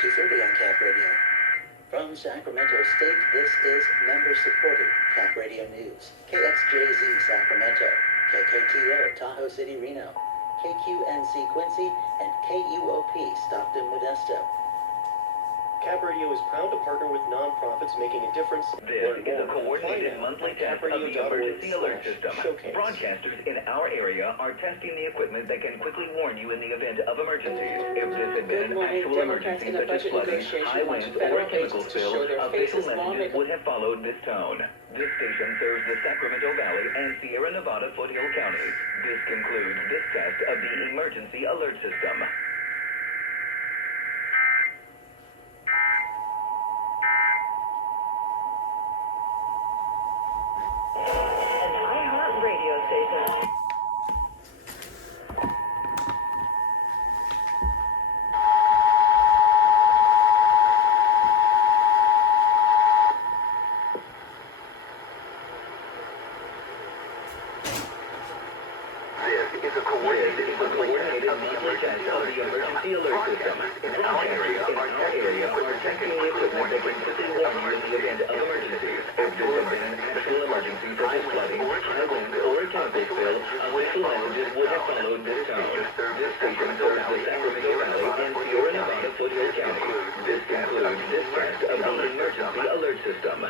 2:30 on Cap Radio. From Sacramento State, this is member-supported Cap Radio News. KXJZ Sacramento, KKTO Tahoe City Reno, KQNC Quincy, and KUOP Stockton Modesto. Cap Radio is proud to partner with nonprofits making a difference. This is a coordinated monthly test of the emergency alert system. Showcase. Broadcasters in our area are testing the equipment that can quickly warn you in the event of emergencies. If this had been an actual emergency such as flooding, high winds, or a chemical spill, official messages would have followed this tone. This station serves the Sacramento Valley and Sierra Nevada foothill counties. This concludes this test of the emergency alert system. Is a coordinated monthly test of the emergency alert system. In our area are testing the equipment that can quickly warn you in the event of emergencies. If there has been an actual emergency such as flooding, high winds, or a chemical spill, official messages would have followed this tone. This station serves the Sacramento Valley and Sierra Nevada foothill counties. This concludes this test of the emergency alert system.